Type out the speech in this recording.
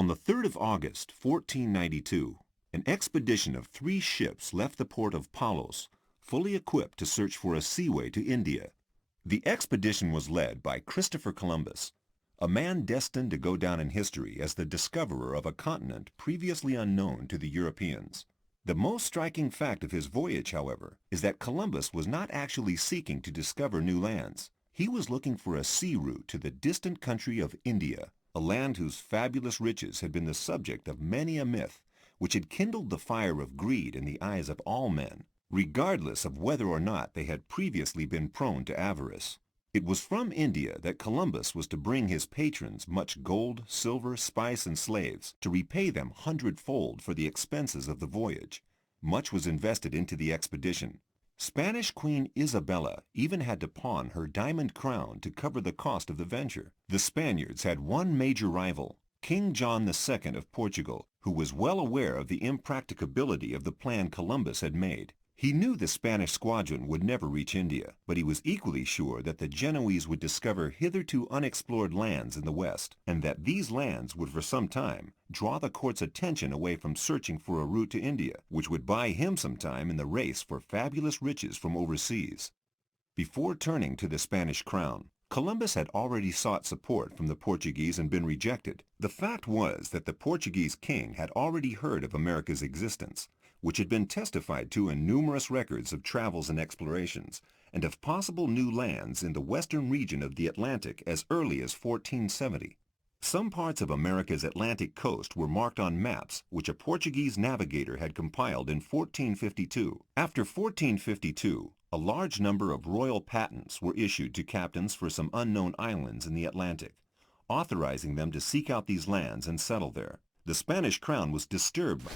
On the 3rd of August, 1492, an expedition of 3 ships left the port of Palos, fully equipped to search for a seaway to India. The expedition was led by Christopher Columbus, a man destined to go down in history as the discoverer of a continent previously unknown to the Europeans. The most striking fact of his voyage, however, is that Columbus was not actually seeking to discover new lands. He was looking for a sea route to the distant country of India, a land whose fabulous riches had been the subject of many a myth, which had kindled the fire of greed in the eyes of all men, regardless of whether or not they had previously been prone to avarice. It was from India that Columbus was to bring his patrons much gold, silver, spice, and slaves, to repay them 100-fold for the expenses of the voyage. Much was invested into the expedition. Spanish Queen Isabella even had to pawn her diamond crown to cover the cost of the venture. The Spaniards had one major rival, King John II of Portugal, who was well aware of the impracticability of the plan Columbus had made. He knew the Spanish squadron would never reach India, but he was equally sure that the Genoese would discover hitherto unexplored lands in the west, and that these lands would for some time draw the court's attention away from searching for a route to India, which would buy him some time in the race for fabulous riches from overseas. Before turning to the Spanish crown, Columbus had already sought support from the Portuguese and been rejected. The fact was that the Portuguese king had already heard of America's existence, which had been testified to in numerous records of travels and explorations, and of possible new lands in the western region of the Atlantic as early as 1470. Some parts of America's Atlantic coast were marked on maps which a Portuguese navigator had compiled in 1452. After 1452, a large number of royal patents were issued to captains for some unknown islands in the Atlantic, authorizing them to seek out these lands and settle there. The Spanish crown was disturbed by